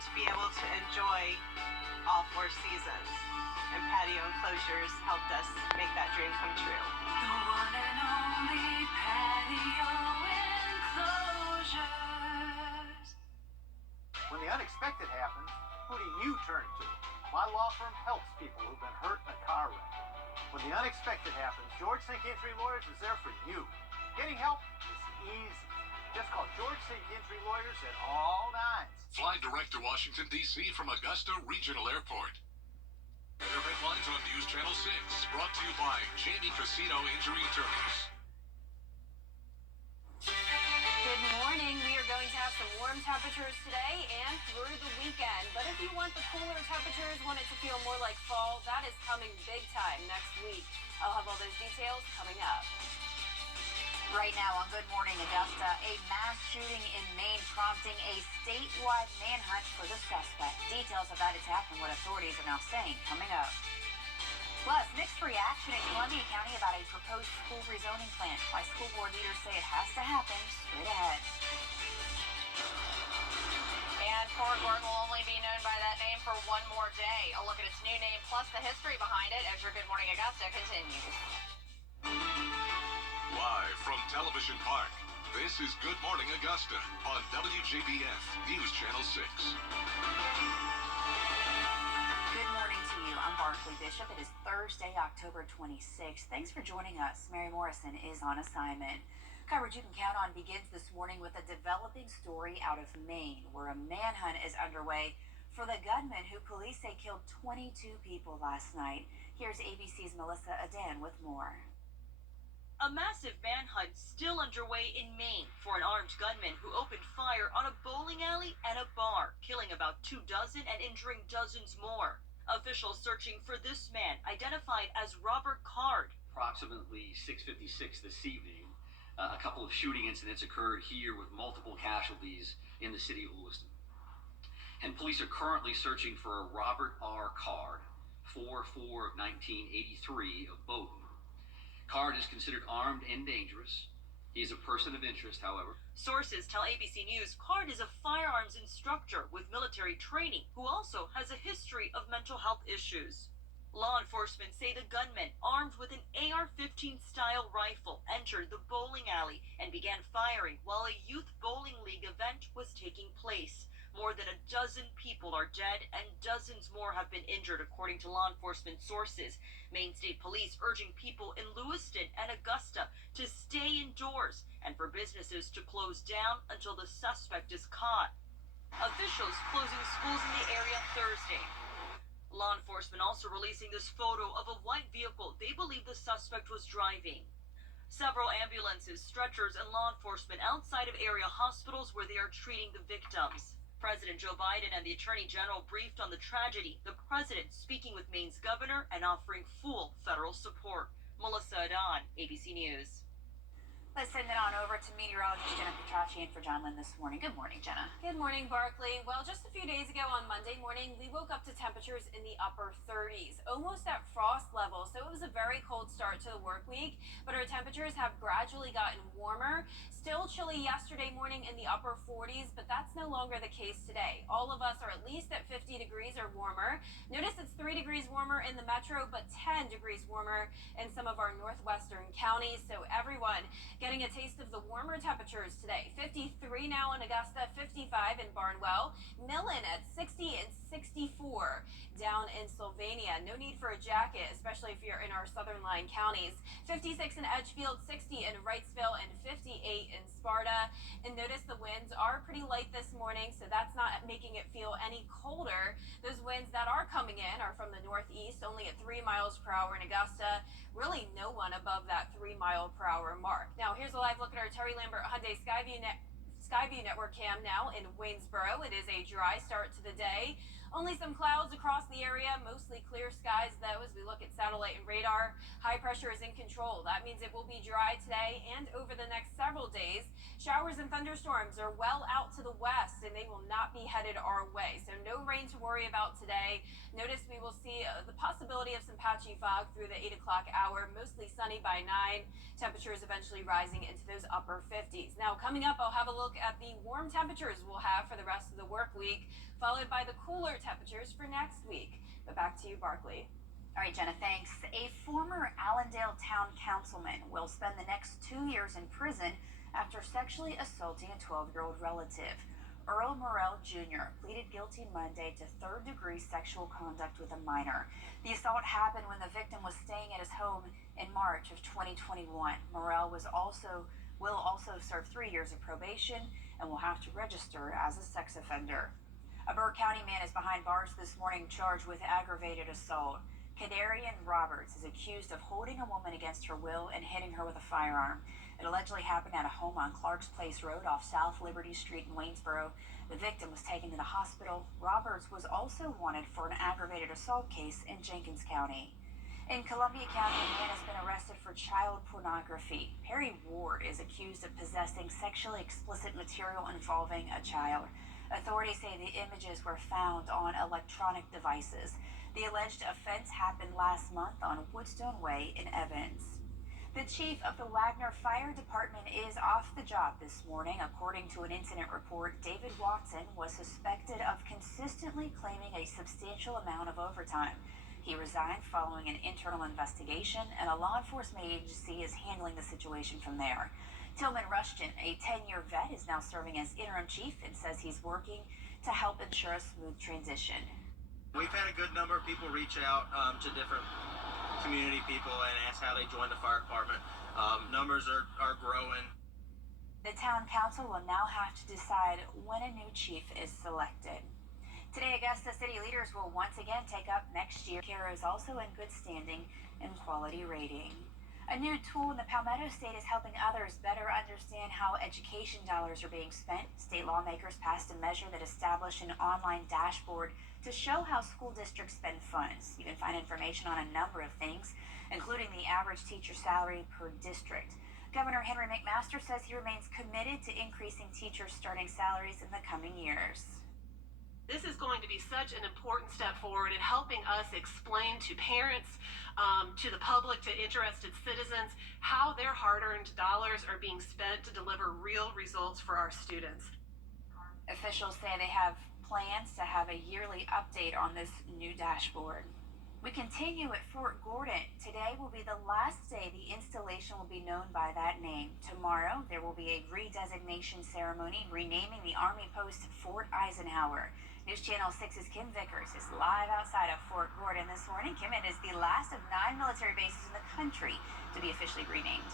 excited to be able to enjoy all 4 seasons. And patio enclosures helped us make that dream come true. The one and only patio enclosures. When the unexpected happens, who do you turn to? My law firm helps people who've been hurt in a car wreck. When the unexpected happens, George St. Injury Lawyers is there for you. Getting help is easy. Just call George St. Injury Lawyers at all 9s. Fly direct to Washington, D.C. from Augusta Regional Airport. Your headlines on News Channel 6, brought to you by Jamie Casino Injury Attorneys. Good morning. We are going to have some warm temperatures today and through the weekend. But if you want the cooler temperatures, want it to feel more like fall, that is coming big time next week. I'll have all those details coming up. Right now on Good Morning Augusta, a mass shooting in Maine prompting a statewide manhunt for the suspect. Details of that attack and what authorities are now saying coming up. Plus, mixed reaction in Columbia County about a proposed school rezoning plan. Why school board leaders say it has to happen straight ahead. And Fort Worth will only be known by that name for one more day. A look at its new name plus the history behind it as your Good Morning Augusta continues. Live from Television Park, this is Good Morning Augusta on WJBF News Channel 6. Good morning to you. I'm Barclay Bishop. It is Thursday, October 26th. Thanks for joining us. Mary Morrison is on assignment. Coverage you can count on begins this morning with a developing story out of Maine, where a manhunt is underway for the gunman who police say killed 22 people last night. Here's ABC's Melissa Adan with more. A massive manhunt still underway in Maine for an armed gunman who opened fire on a bowling alley and a bar, killing about 24 and injuring dozens more. Officials searching for this man, identified as Robert Card. Approximately 6:56 this evening, a couple of shooting incidents occurred here with multiple casualties in the city of Lewiston. And police are currently searching for a Robert R. Card, 4/4 of 1983 of Bowdoin. Card is considered armed and dangerous. He is a person of interest, however. Sources tell ABC News Card is a firearms instructor with military training who also has a history of mental health issues. Law enforcement say the gunman, armed with an AR-15 style rifle, entered the bowling alley and began firing while a youth bowling league event was taking place. More than a dozen people are dead and dozens more have been injured, according to law enforcement sources. Maine State Police urging people in Lewiston and Augusta to stay indoors and for businesses to close down until the suspect is caught. Officials closing schools in the area Thursday. Law enforcement also releasing this photo of a white vehicle they believe the suspect was driving. Several ambulances, stretchers, and law enforcement outside of area hospitals where they are treating the victims. President Joe Biden and the Attorney General briefed on the tragedy, the president speaking with Maine's governor and offering full federal support. Melissa Adan, ABC News. Let's send it on over to meteorologist Jenna Petracci in for John Lynn this morning. Good morning, Jenna. Good morning, Barclay. Well, just a few days ago on Monday morning, we woke up to temperatures in the upper 30s, almost at frost level. So it was a very cold start to the work week, but our temperatures have gradually gotten warmer. Still chilly yesterday morning in the upper 40s, but that's no longer the case today. All of us are at least at 50 degrees or warmer. Notice it's 3 degrees warmer in the metro, but 10 degrees warmer in some of our northwestern counties. So everyone getting a taste of the warmer temperatures today. 53 now in Augusta, 55 in Barnwell, Millen at 60 and 64 down in Sylvania. No need for a jacket, especially if you're in our southern line counties. 56 in Edgefield, 60 in Wrightsville, and 58 in Sparta. And notice the winds are pretty light this morning, so that's not making it feel any colder. Those winds that are coming in are from the northeast, only at 3 miles per hour in Augusta. Really no one above that 3 mile per hour mark. Now here's a live look at our Terry Lambert Hyundai Skyview Network cam now in Waynesboro. It is a dry start to the day. Only some clouds across the area, mostly clear skies though as we look at satellite and radar. High pressure is in control. That means it will be dry today and over the next several days. Showers and thunderstorms are well out to the west and they will not be headed our way. So no rain to worry about today. Notice we will see the possibility of some patchy fog through the 8 o'clock hour, mostly sunny by 9. Temperatures eventually rising into those upper 50s. Now coming up, I'll have a look at the warm temperatures we'll have for the rest of the work week, followed by the cooler temperatures for next week. But back to you, Barkley. All right, Jenna, thanks. A former Allendale town councilman will spend the next 2 years in prison after sexually assaulting a 12-year-old relative. Earl Morrell Jr. pleaded guilty Monday to third-degree sexual conduct with a minor. The assault happened when the victim was staying at his home in March of 2021. Morrell will also serve 3 years of probation and will have to register as a sex offender. A Burke County man is behind bars this morning charged with aggravated assault. Kadarian Roberts is accused of holding a woman against her will and hitting her with a firearm. It allegedly happened at a home on Clark's Place Road off South Liberty Street in Waynesboro. The victim was taken to the hospital. Roberts was also wanted for an aggravated assault case in Jenkins County. In Columbia County, a man has been arrested for child pornography. Perry Ward is accused of possessing sexually explicit material involving a child. Authorities say the images were found on electronic devices. The alleged offense happened last month on Woodstone Way in Evans. The chief of the Wagner Fire Department is off the job this morning. According to an incident report, David Watson was suspected of consistently claiming a substantial amount of overtime. He resigned following an internal investigation, and a law enforcement agency is handling the situation from there. Tillman Rushton, a 10-year vet, is now serving as interim chief and says he's working to help ensure a smooth transition. We've had a good number of people reach out to different community people and ask how they joined the fire department. Numbers are growing. The town council will now have to decide when a new chief is selected. Today, Augusta city leaders will once again take up next year. Care is also in good standing and quality rating. A new tool in the Palmetto State is helping others better understand how education dollars are being spent. State lawmakers passed a measure that established an online dashboard to show how school districts spend funds. You can find information on a number of things, including the average teacher salary per district. Governor Henry McMaster says he remains committed to increasing teachers' starting salaries in the coming years. This is going to be such an important step forward in helping us explain to parents, to the public, to interested citizens, how their hard-earned dollars are being spent to deliver real results for our students. Officials say they have plans to have a yearly update on this new dashboard. We continue at Fort Gordon. Today will be the last day the installation will be known by that name. Tomorrow, there will be a redesignation ceremony renaming the Army post Fort Eisenhower. News Channel 6's Kim Vickers is live outside of Fort Gordon this morning. Kim, it is the last of 9 military bases in the country to be officially renamed.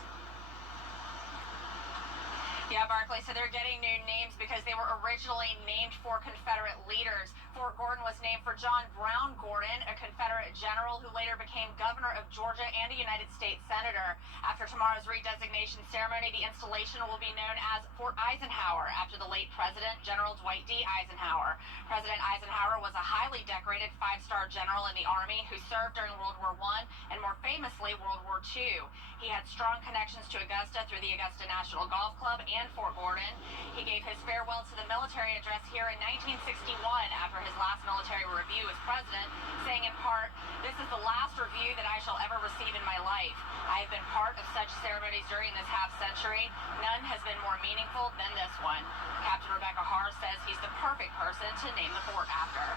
Yeah, Barkley, so they're getting new names because they were originally named for Confederate leaders. Fort Gordon was named for John Brown Gordon, a Confederate general who later became governor of Georgia and a United States senator. After tomorrow's redesignation ceremony, the installation will be known as Fort Eisenhower, after the late President, General Dwight D. Eisenhower. President Eisenhower was a highly decorated 5-star general in the Army who served during World War I and more famously World War II. He had strong connections to Augusta through the Augusta National Golf Club and Fort Gordon. He gave his farewell to the military address here in 1961 after his last military review as president, saying in part, "This is the last review that I shall ever receive in my life. I have been part of such ceremonies during this half-century. None has been more meaningful than this one." Captain Rebecca Harr says he's the perfect person to name the fort after.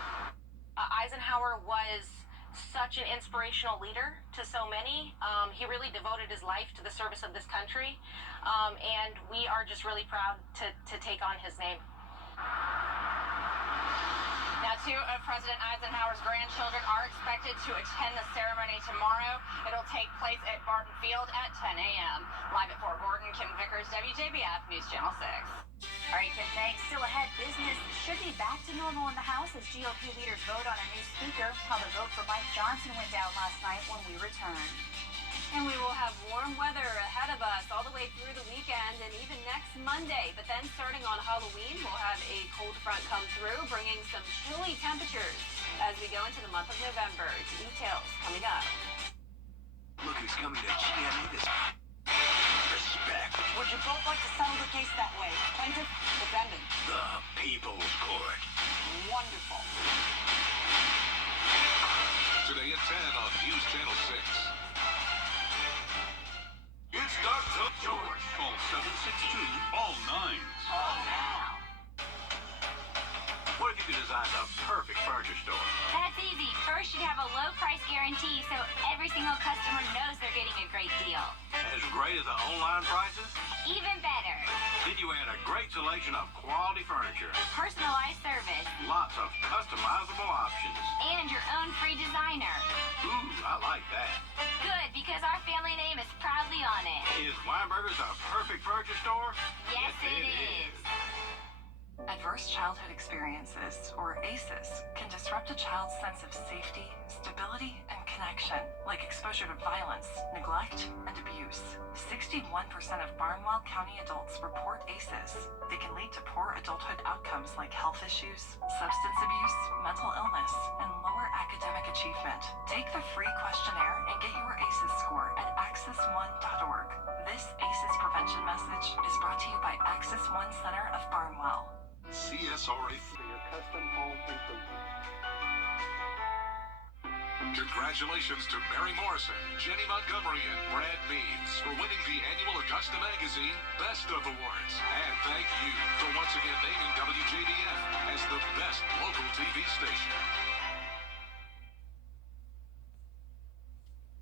Eisenhower was such an inspirational leader to so many. He really devoted his life to the service of this country, and we are just really proud to take on his name. Now, 2 of President Eisenhower's grandchildren are expected to attend the ceremony tomorrow. It'll take place at Barton Field at 10 a.m. Live at Fort Gordon, Kim Vickers, WJBF News Channel 6. All right, Kim, thanks. Still ahead, business should be back to normal in the House as GOP leaders vote on a new speaker. How the vote for Mike Johnson went down last night when we return. And we will have warm weather ahead of us all the way through the weekend and even next Monday. But then starting on Halloween, we'll have a cold front come through, bringing some chilly temperatures as we go into the month of November. Details coming up. Look who's coming to GME this respect. Would you both like to settle the case that way? Plaintiff, defendant. The People's Court. Wonderful. Today at 10 on News Channel 6. It's Dr. George. Call 762 all nines. Oh, now. What if you could design the perfect furniture store? That's easy. First, you'd have a low price guarantee so every single customer knows they're getting a great deal. As great as the online prices? Even better. Then you add a great selection of quality furniture. Personalized service. Lots of customizable options. And your own free designer. Ooh, I like that. Good, because our family name is proudly on it. Is Weinberger's a perfect furniture store? Yes, it is. Adverse childhood experiences, or ACEs, can disrupt a child's sense of safety, stability, and connection, like exposure to violence, neglect, and abuse. 61% of Barnwell County adults report ACEs. They can lead to poor adulthood outcomes like health issues, substance abuse, mental illness, and lower academic achievement. Take the free questionnaire and get your ACEs score at access1.org. This ACEs prevention message is brought to you by Access One Center of Barnwell. CSRA. For your custom home improvement. Congratulations to Mary Morrison, Jenny Montgomery, and Brad Meads for winning the annual Augusta Magazine Best of Awards. And thank you for once again naming WJBF as the best local TV station.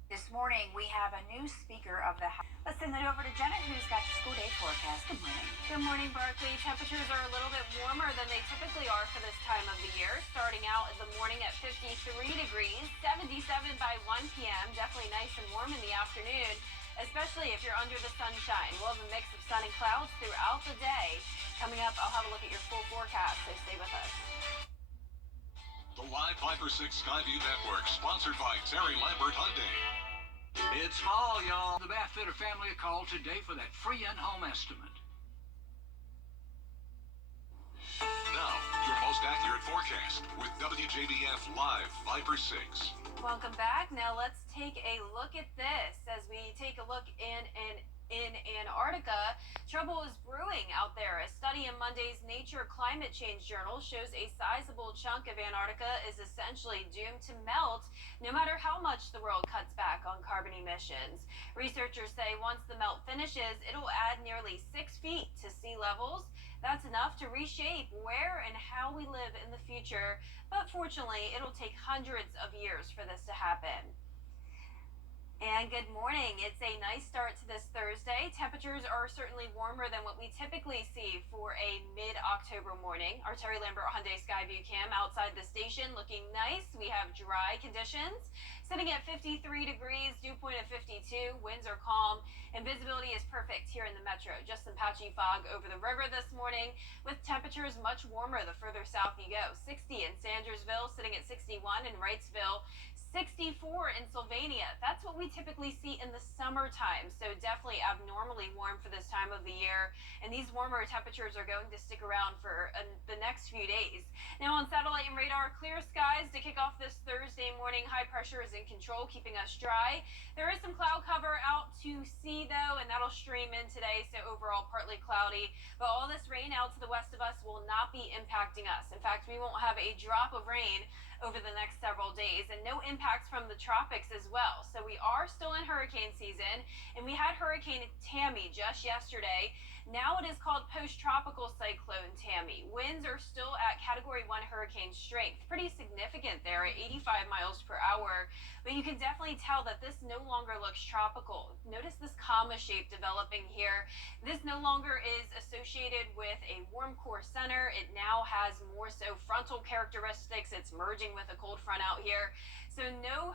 This morning, we have a new Speaker of the House. Let's send it over to Jenna, who's got the school day forecast. Good morning. Good morning, Berkeley. Temperatures are a little bit warmer than they typically are for this time of the year. Starting out in the morning at 53 degrees, 77 by 1 p.m. Definitely nice and warm in the afternoon, especially if you're under the sunshine. We'll have a mix of sun and clouds throughout the day. Coming up, I'll have a look at your full forecast, so stay with us. The Live Viper 6 Skyview Network, sponsored by Terry Lambert Hyundai. It's fall, y'all. The Bathfitter family a call today for that free in-home estimate. Now, your most accurate forecast with WJBF Live Viper 6. Welcome back. Now let's take a look at this. As we take a look in Antarctica, trouble is brewing out there. A study in Monday's Nature Climate Change Journal shows a sizable chunk of Antarctica is essentially doomed to melt no matter how much the world cuts back on carbon emissions. Researchers say once the melt finishes, it'll add nearly 6 feet to sea levels. That's enough to reshape where and how we live in the future, but fortunately, it'll take hundreds of years for this to happen. And good morning. It's a nice start to this Thursday. Temperatures are certainly warmer than what we typically see for a mid-October morning. Our Terry Lambert Hyundai Skyview cam outside the station looking nice. We have dry conditions sitting at 53 degrees, dew point of 52. Winds are calm and visibility is perfect here in the metro. Just some patchy fog over the river this morning with temperatures much warmer the further south you go. 60 in Sandersville, sitting at 61 in Wrightsville. 64 in Sylvania. That's what we typically see in the summertime, so definitely abnormally warm for this time of the year. And these warmer temperatures are going to stick around for the next few days. Now on satellite and radar, clear skies to kick off this Thursday morning. High pressure is in control, keeping us dry. There is some cloud cover out to sea though, and that'll stream in today, so overall partly cloudy. But all this rain out to the west of us will not be impacting us. In fact, we won't have a drop of rain over the next several days, and no impacts from the tropics as well. So we are still in hurricane season, and we had Hurricane Tammy just yesterday. Now it is called post-tropical cyclone Tammy. Winds are still at Category 1 hurricane strength. Pretty significant there at 85 miles per hour, but you can definitely tell that this no longer looks tropical. Notice this comma shape developing here. This no longer is associated with a warm core center. It now has more so frontal characteristics. It's merging changing with a cold front out here. So no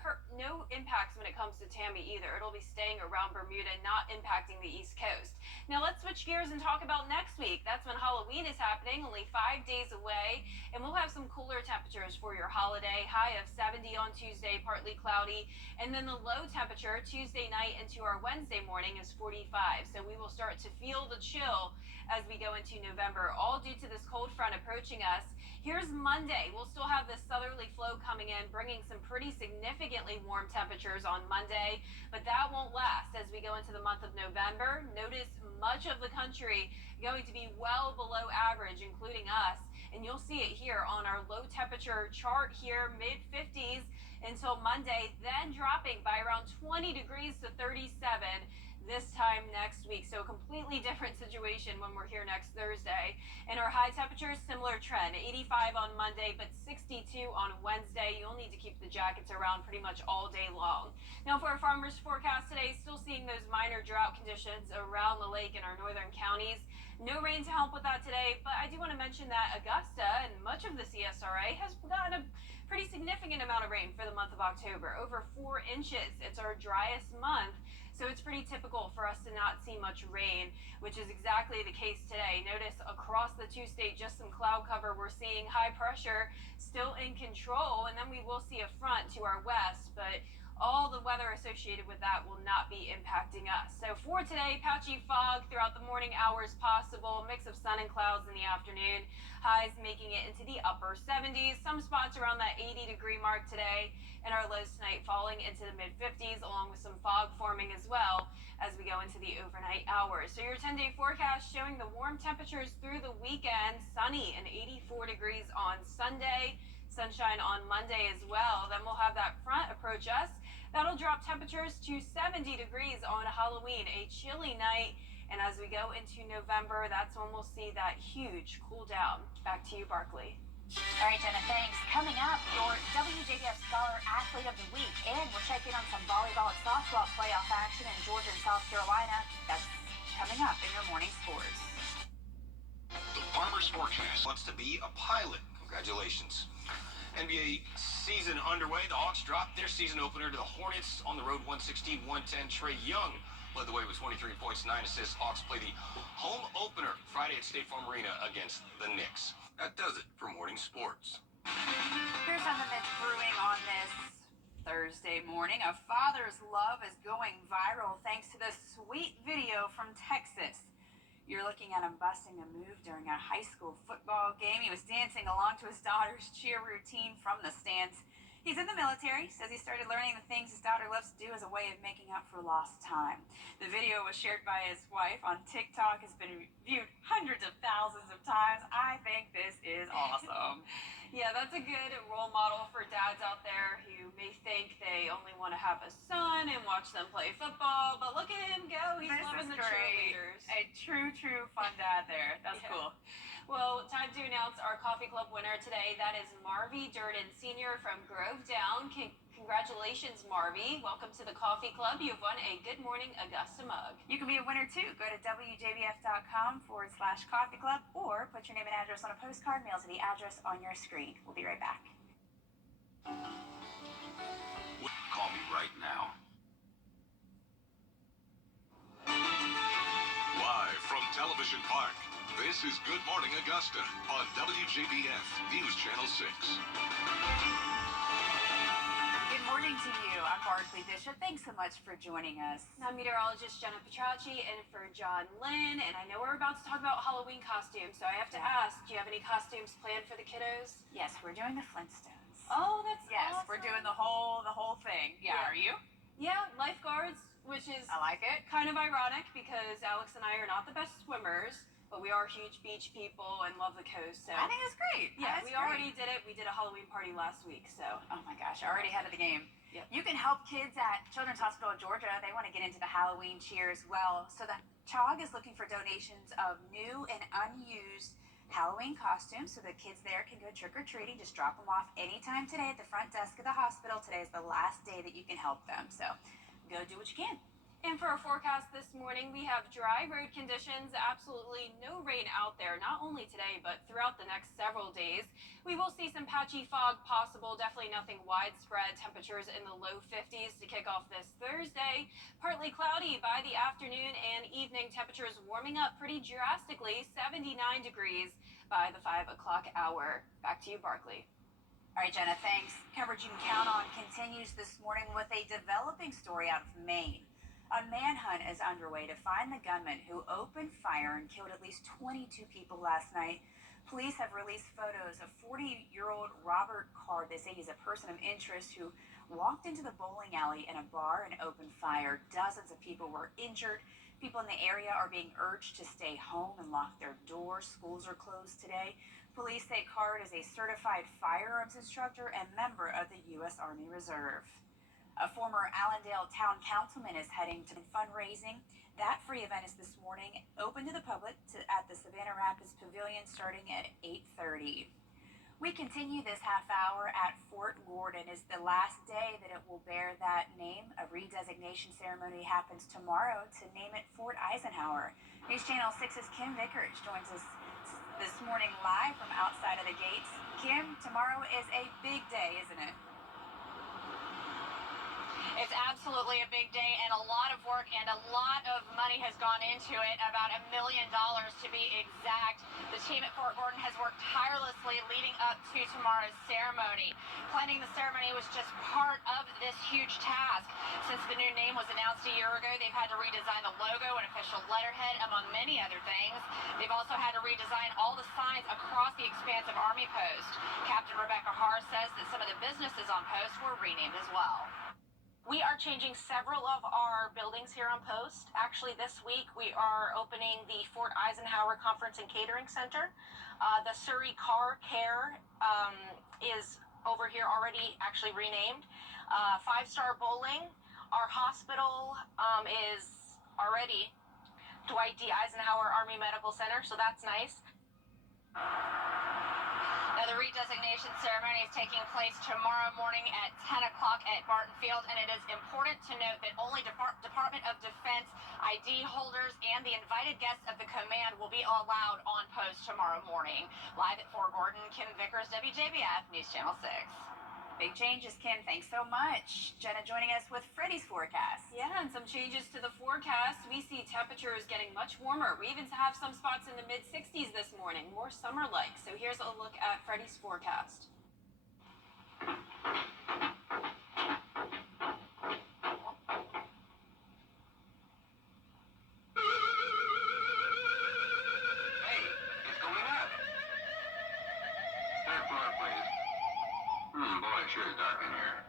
impacts when it comes to Tammy either. It'll be staying around Bermuda, not impacting the East Coast. Now let's switch gears and talk about next week. That's when Halloween is happening, only 5 days away, and we'll have some cooler temperatures for your holiday. High of 70 on Tuesday, partly cloudy, and then the low temperature Tuesday night into our Wednesday morning is 45. So we will start to feel the chill as we go into November, all due to this cold front approaching us. Here's Monday. We'll still have this southerly flow coming in, bringing some pretty significantly warm temperatures on Monday, but that won't last as we go into the month of November. Notice much of the country going to be well below average, including us, and you'll see it here on our low temperature chart here, mid 50s until Monday, then dropping by around 20 degrees to 37 this time next week. So a completely different situation when we're here next Thursday. And our high temperatures, similar trend, 85 on Monday, but 62 on Wednesday. You'll need to keep the jackets around pretty much all day long. Now for our farmers forecast today, still seeing those minor drought conditions around the lake in our northern counties. No rain to help with that today, but I do want to mention that Augusta and much of the CSRA has gotten a pretty significant amount of rain for the month of October, over 4 inches. It's our driest month. So it's pretty typical for us to not see much rain, which is exactly the case today. Notice across the two states, just some cloud cover. We're seeing high pressure still in control, and then we will see a front to our west, but all the weather associated with that will not be impacting us. So for today, patchy fog throughout the morning hours possible, mix of sun and clouds in the afternoon, highs making it into the upper 70s, some spots around that 80-degree mark today, and our lows tonight falling into the mid-50s, along with some fog forming as well as we go into the overnight hours. So your 10-day forecast showing the warm temperatures through the weekend, sunny and 84 degrees on Sunday, sunshine on Monday as well. Then we'll have that front approach us. That'll drop temperatures to 70 degrees on Halloween, a chilly night. And as we go into November, that's when we'll see that huge cool down. Back to you, Barkley. All right, Jenna, thanks. Coming up, your WJBF Scholar Athlete of the Week, and we'll check in on some volleyball and softball playoff action in Georgia and South Carolina. That's coming up in your morning sports. The Farmer's Forecast wants to be a pilot. Congratulations. NBA season underway. The Hawks dropped their season opener to the Hornets on the road 116-110. Trae Young led the way with 23 points, 9 assists. Hawks play the home opener Friday at State Farm Arena against the Knicks. That does it for morning sports. Here's something that's brewing on this Thursday morning. A father's love is going viral thanks to this sweet video from Texas. You're looking at him busting a move during a high school football game. He was dancing along to his daughter's cheer routine from the stands. He's in the military, says he started learning the things his daughter loves to do as a way of making up for lost time. The video was shared by his wife on TikTok, has been viewed hundreds of thousands of times. I think this is awesome. Yeah, that's a good role model for dads out there who may think they only want to have a son and watch them play football, but look at him go. He's loving the cheerleaders. A true fun dad there. That's cool. Well, time to announce our coffee club winner today. That is Marvy Durden, senior from Grove Down. Congratulations, Marvy. Welcome to the coffee club. You've won a Good Morning Augusta mug. You can be a winner too. Go to WJBF.com/coffee club or put your name and address on a postcard, mail to the address on your screen. We'll be right back. Call me right now. Live from Television Park, this is Good Morning Augusta on WJBF News Channel 6. Good morning to you. I'm Barkley Bishop. Thanks so much for joining us. I'm meteorologist Jenna Petracci in for John Lynn, and I know we're about to talk about Halloween costumes, so I have to ask, do you have any costumes planned for the kiddos? Yes, we're doing the Flintstones. Oh, that's awesome. We're doing the whole thing. Yeah, are you? Yeah, lifeguards, which is I like it. Kind of ironic because Alex and I are not the best swimmers, but we are huge beach people and love the coast. So I think it's great. Yeah, we already did it. We did a Halloween party last week, so. Oh my gosh, already ahead of the game. Yep. You can help kids at Children's Hospital of Georgia. They want to get into the Halloween cheer as well. So the CHOG is looking for donations of new and unused Halloween costumes so the kids there can go trick-or-treating. Just drop them off anytime today at the front desk of the hospital. Today is the last day that you can help them. So go do what you can. And for our forecast this morning, we have dry road conditions, absolutely no rain out there, not only today, but throughout the next several days. We will see some patchy fog possible, definitely nothing widespread. Temperatures in the low 50s to kick off this Thursday. Partly cloudy by the afternoon and evening. Temperatures warming up pretty drastically, 79 degrees by the 5 o'clock hour. Back to you, Barkley. All right, Jenna, thanks. Coverage you can count on continues this morning with a developing story out of Maine. A manhunt is underway to find the gunman who opened fire and killed at least 22 people last night. Police have released photos of 40-year-old Robert Carr. They say he's a person of interest who walked into the bowling alley in a bar and opened fire. Dozens of people were injured. People in the area are being urged to stay home and lock their doors. Schools are closed today. Police say Carr is a certified firearms instructor and member of the U.S. Army Reserve. A former Allendale town councilman is heading to fundraising. That free event is this morning, open to the public at the Savannah Rapids Pavilion starting at 8:30. We continue this half hour at Fort Gordon. It's the last day that it will bear that name. A redesignation ceremony happens tomorrow to name it Fort Eisenhower. News Channel 6's Kim Vickers joins us this morning live from outside of the gates. Kim, tomorrow is a big day, isn't it? It's absolutely a big day and a lot of work and a lot of money has gone into it, about $1 million to be exact. The team at Fort Gordon has worked tirelessly leading up to tomorrow's ceremony. Planning the ceremony was just part of this huge task. Since the new name was announced a year ago, they've had to redesign the logo and official letterhead, among many other things. They've also had to redesign all the signs across the expansive Army post. Captain Rebecca Harr says that some of the businesses on post were renamed as well. We are changing several of our buildings here on post. Actually, this week we are opening the Fort Eisenhower Conference and Catering Center. The Surrey Car Care is over here already actually renamed. 5-Star Bowling. Our hospital is already Dwight D. Eisenhower Army Medical Center, so that's nice. Now, the redesignation ceremony is taking place tomorrow morning at 10 o'clock at Barton Field, and it is important to note that only Department of Defense ID holders and the invited guests of the command will be allowed on post tomorrow morning. Live at Fort Gordon, Kim Vickers, WJBF, News Channel 6. Big changes, Kim. Thanks so much. Jenna joining us with Freddie's forecast. Yeah, and some changes to the forecast. We see temperatures getting much warmer. We even have some spots in the mid-60s this morning, more summer-like. So here's a look at Freddie's forecast. Sure is dark in here.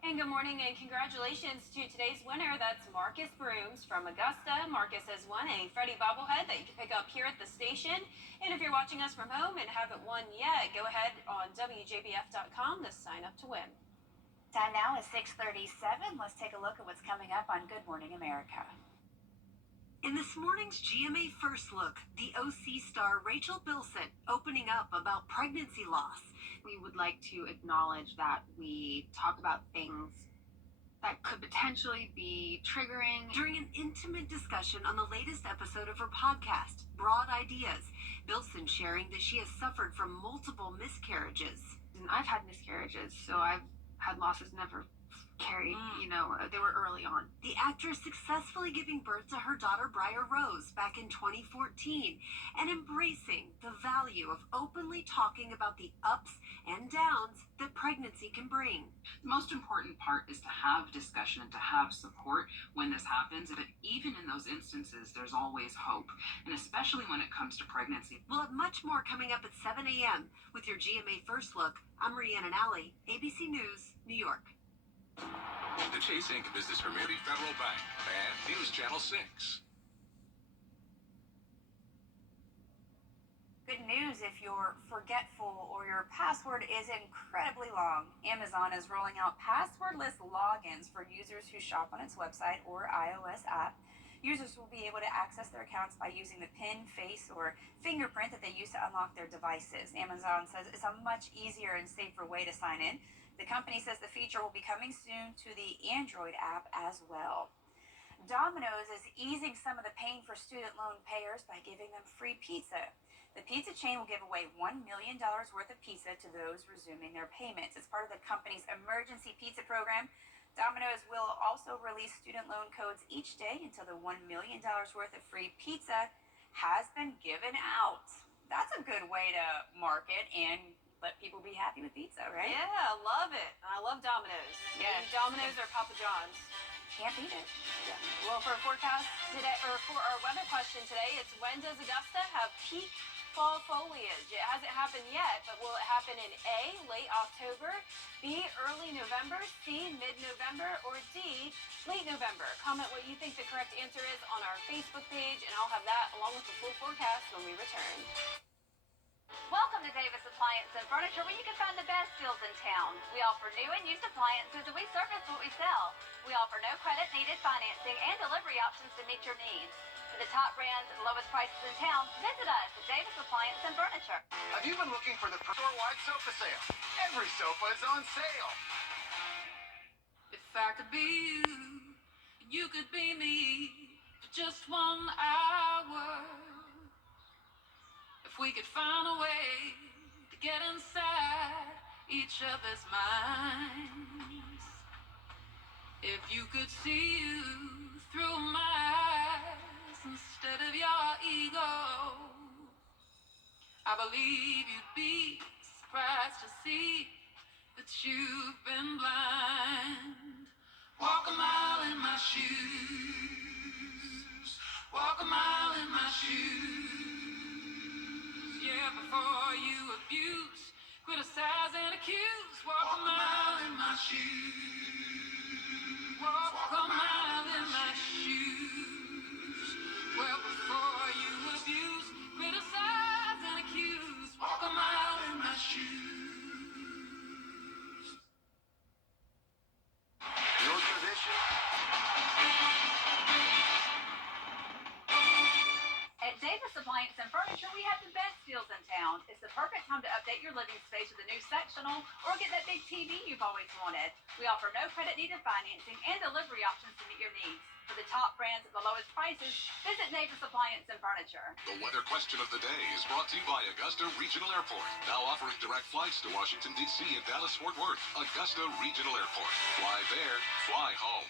And good morning and congratulations to today's winner. That's Marcus Brooms from Augusta. Marcus has won a Freddie bobblehead that you can pick up here at the station. And if you're watching us from home and haven't won yet, go ahead on WJBF.com to sign up to win. Time now is 6:37. Let's take a look at what's coming up on Good Morning America. In this morning's GMA First Look, the OC star Rachel Bilson opening up about pregnancy loss. We would like to acknowledge that we talk about things that could potentially be triggering. During an intimate discussion on the latest episode of her podcast, Broad Ideas, Bilson sharing that she has suffered from multiple miscarriages. And I've had miscarriages, so I've had losses never carried, they were early on. The actress successfully giving birth to her daughter Briar Rose back in 2014 and embracing the value of openly talking about the ups and downs that pregnancy can bring. The most important part is to have discussion, to have support when this happens, but even in those instances, there's always hope, and especially when it comes to pregnancy. We'll have much more coming up at 7 a.m. with your GMA First Look. I'm Rhiannon Alley, ABC News, New York. The Chase Inc. Business Community Federal Bank and News Channel 6. Good news if you're forgetful or your password is incredibly long. Amazon is rolling out passwordless logins for users who shop on its website or iOS app. Users will be able to access their accounts by using the PIN, face, or fingerprint that they use to unlock their devices. Amazon says it's a much easier and safer way to sign in. The company says the feature will be coming soon to the Android app as well. Domino's is easing some of the pain for student loan payers by giving them free pizza. The pizza chain will give away $1 million worth of pizza to those resuming their payments. As part of the company's emergency pizza program, Domino's will also release student loan codes each day until the $1 million worth of free pizza has been given out. That's a good way to market and let people be happy with pizza, right? Yeah, love it. I love Domino's. Yeah. Domino's or Papa John's. Can't beat it. Yeah. Well, for forecast today, or for our weather question today, it's when does Augusta have peak fall foliage? It hasn't happened yet, but will it happen in A, late October, B, early November, C, mid-November, or D, late November? Comment what you think the correct answer is on our Facebook page, and I'll have that along with the full forecast when we return. Welcome to Davis Appliance and Furniture, where you can find the best deals in town. We offer new and used appliances, and we service what we sell. We offer no credit needed financing and delivery options to meet your needs. For the top brands and lowest prices in town, visit us at Davis Appliance and Furniture. Have you been looking for the store-wide sofa sale? Every sofa is on sale. If I could be you, and you could be me for just 1 hour. If we could find a way to get inside each other's minds. If you could see you through my eyes instead of your ego, I believe you'd be surprised to see that you've been blind. Walk a mile in my shoes. Walk a mile in my shoes. Yeah, before you abuse, criticize and accuse. Walk a mile in my shoes. Walk a mile in my shoes. Well, before you abuse, criticize and accuse. Walk a mile in my shoes. Your tradition. At Davis Appliance and Furniture, we have the best deals in town. It's the perfect time to update your living space with a new sectional or get that big TV you've always wanted. We offer no credit needed financing and delivery options to meet your needs. For the top brands at the lowest prices, visit Davis Appliance and Furniture. The weather question of the day is brought to you by Augusta Regional Airport. Now offering direct flights to Washington, D.C. and Dallas-Fort Worth. Augusta Regional Airport. Fly there, fly home.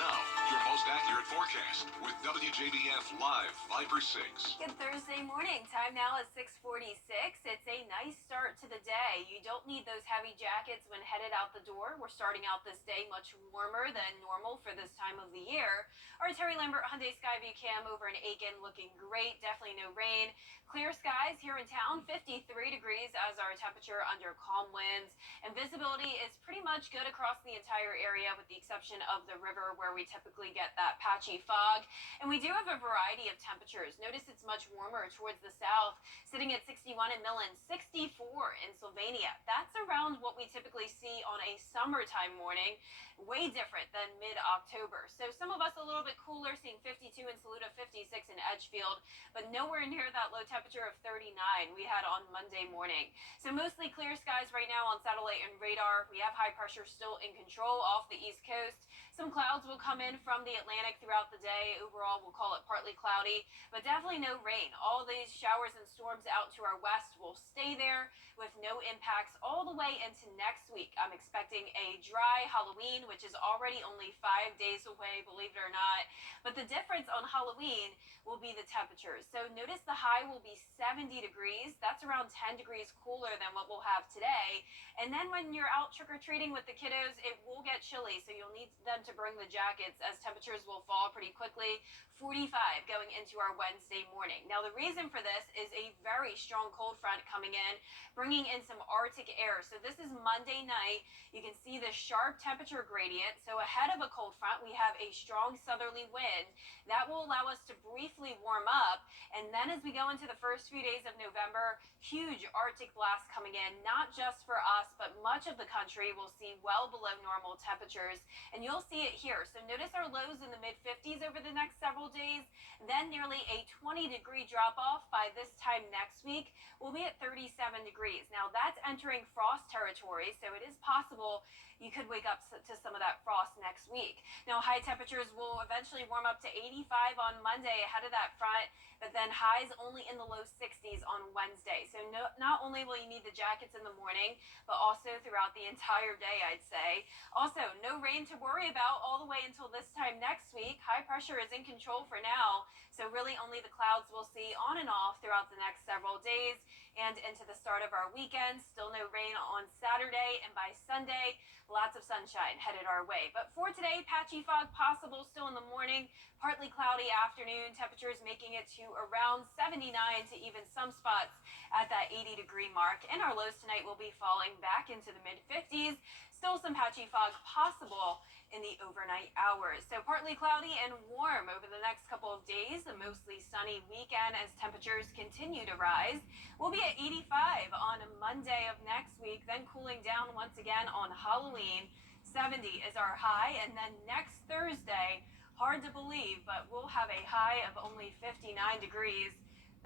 Now, your most accurate forecast with WJBF Live Viper 6. Good Thursday morning. Time now is 6:46. It's a nice start to the day. You don't need those heavy jackets when headed out the door. We're starting out this day much warmer than normal for this time of the year. Our Terry Lambert Hyundai Skyview cam over in Aiken looking great. Definitely no rain. Clear skies here in town. 53 degrees as our temperature under calm winds. And visibility is pretty much good across the entire area with the exception of the river where we typically get that patchy fog. And we do have a variety of temperatures. Notice it's much warmer towards the south, sitting at 61 in Millen, 64 in Sylvania. That's around what we typically see on a summertime morning. Way different than mid-October. So some of us a little bit cooler, seeing 52 in Saluda, 56 in Edgefield, but nowhere near that low temperature of 39 we had on Monday morning. So mostly clear skies right now on satellite and radar. We have high pressure still in control off the East Coast. Some clouds will come in from the Atlantic throughout the day. Overall, we'll call it partly cloudy, but definitely no rain. All these showers and storms out to our west will stay there with no impacts all the way into next week. I'm expecting a dry Halloween, which is already only 5 days away, believe it or not. But the difference on Halloween will be the temperatures. So notice the high will be 70 degrees. That's around 10 degrees cooler than what we'll have today. And then when you're out trick-or-treating with the kiddos, it will get chilly, so you'll need them to bring the jackets as temperatures will fall pretty quickly. 45 going into our Wednesday morning. Now the reason for this is a very strong cold front coming in, bringing in some Arctic air. So this is Monday night. You can see the sharp temperature gradient. So ahead of a cold front, we have a strong southerly wind that will allow us to briefly warm up. And then as we go into the first few days of November, huge Arctic blast coming in, not just for us, but much of the country will see well below normal temperatures. And you'll see it here. So notice our lows in the mid-50s over the next several days, then nearly a 20-degree drop-off by this time next week. We'll be at 30 37 degrees. Now that's entering frost territory, so it is possible you could wake up to some of that frost next week. Now high temperatures will eventually warm up to 85 on Monday ahead of that front, but then highs only in the low 60s on Wednesday. So not only will you need the jackets in the morning, but also throughout the entire day, I'd say. Also, no rain to worry about all the way until this time next week. High pressure is in control for now, so really only the clouds we'll see on and off throughout the next several days and into the start of our weekend. Still no rain on Saturday, and by Sunday, lots of sunshine headed our way. But for today, patchy fog possible still in the morning, partly cloudy afternoon, temperatures making it to around 79 to even some spots at that 80-degree mark. And our lows tonight will be falling back into the mid-50s. Still some patchy fog possible in the overnight hours. So partly cloudy and warm over the next couple of days. A mostly sunny weekend as temperatures continue to rise. We'll be at 85 on Monday of next week, then cooling down once again on Halloween. 70 is our high, and then next Thursday, hard to believe, but we'll have a high of only 59 degrees.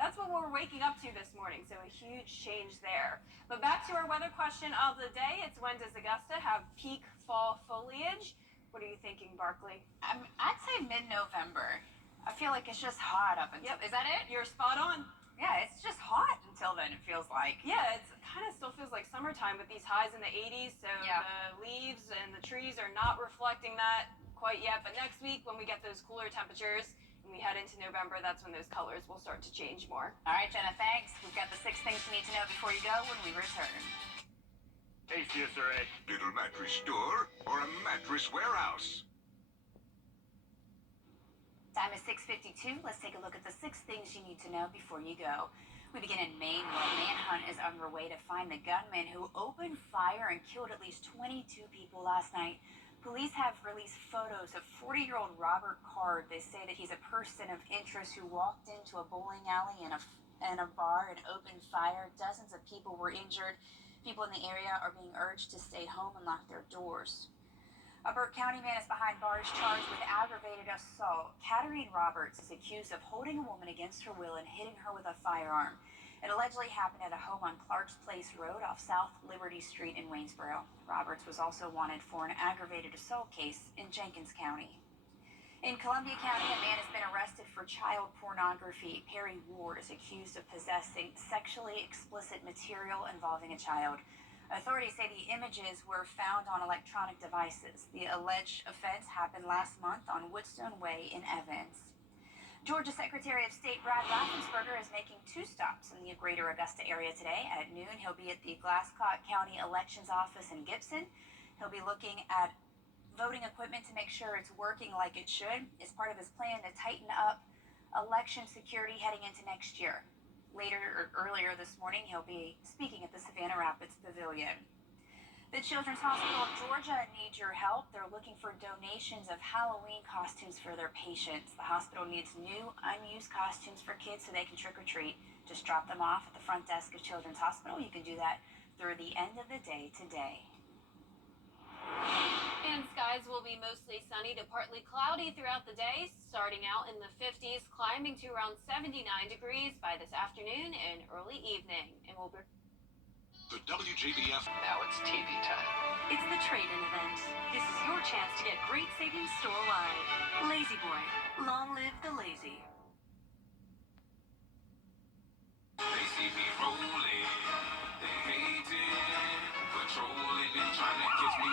That's what we're waking up to this morning, so a huge change there. But back to our weather question of the day. It's when does Augusta have peak fall foliage? What are you thinking, Barkley? I'd say mid-November. I feel like it's just hot up until... Yep. Is that it? You're spot on. Yeah, it's just hot until then, it feels like. Yeah, it's kind of still feels like summertime with these highs in the 80s, so the leaves and the trees are not reflecting that quite yet. But next week, when we get those cooler temperatures and we head into November, that's when those colors will start to change more. All right, Jenna, thanks. We've got the 6 things you need to know before you go when we return. Hey, CSRA. Little mattress store or a mattress warehouse? Time is 6:52. Let's take a look at the 6 things you need to know before you go. We begin in Maine, where a manhunt is underway to find the gunman who opened fire and killed at least 22 people last night. Police have released photos of 40-year-old Robert Card. They say that he's a person of interest who walked into a bowling alley and a bar and opened fire. Dozens of people were injured. People in the area are being urged to stay home and lock their doors. A Burke County man is behind bars charged with aggravated assault. Katarine Roberts is accused of holding a woman against her will and hitting her with a firearm. It allegedly happened at a home on Clark's Place Road off South Liberty Street in Waynesboro. Roberts was also wanted for an aggravated assault case in Jenkins County. In Columbia County, a man has been arrested for child pornography. Perry Ward is accused of possessing sexually explicit material involving a child. Authorities say the images were found on electronic devices. The alleged offense happened last month on Woodstone Way in Evans. Georgia Secretary of State Brad Raffensperger is making 2 stops in the greater Augusta area today. At noon, he'll be at the Glasscock County Elections Office in Gibson. He'll be looking at voting equipment to make sure it's working like it should. It's part of his plan to tighten up election security heading into next year. Earlier this morning, he'll be speaking at the Savannah Rapids Pavilion. The Children's Hospital of Georgia needs your help. They're looking for donations of Halloween costumes for their patients. The hospital needs new, unused costumes for kids so they can trick-or-treat. Just drop them off at the front desk of Children's Hospital. You can do that through the end of the day today. And skies will be mostly sunny to partly cloudy throughout the day, starting out in the 50s, climbing to around 79 degrees by this afternoon and early evening. And we'll be... The WJBF. Now it's TV time. It's the trade-in event. This is your chance to get great savings store-wide. Lazy Boy. Long live the lazy. They see me rolling, they hate it, patrolling and trying to catch me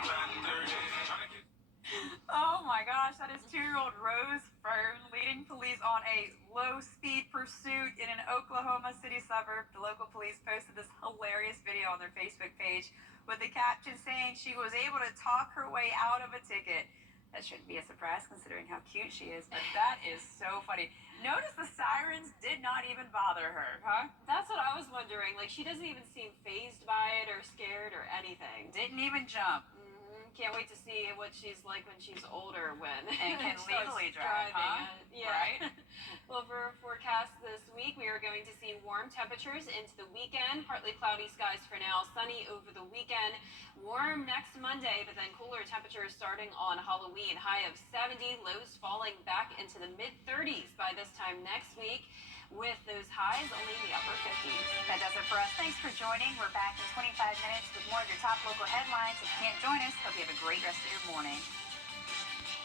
riding dirty, Oh my gosh, that is 2-year-old Rose Fern leading police on a low-speed pursuit in an Oklahoma City suburb. The local police posted this hilarious video on their Facebook page with the caption saying she was able to talk her way out of a ticket. That shouldn't be a surprise considering how cute she is, but that is so funny. Notice the sirens did not even bother her, huh? That's what I was wondering. Like, she doesn't even seem fazed by it or scared or anything. Didn't even jump. Can't wait to see what she's like when she's older when and can legally drive, huh? Yeah. Right? Well, for our forecast this week, we are going to see warm temperatures into the weekend. Partly cloudy skies for now, sunny over the weekend. Warm next Monday, but then cooler temperatures starting on Halloween. High of 70, lows falling back into the mid-30s by this time next week. with those highs only in the upper 50s. That does it for us. Thanks for joining. We're back in 25 minutes with more of your top local headlines. If you can't join us, hope you have a great rest of your morning.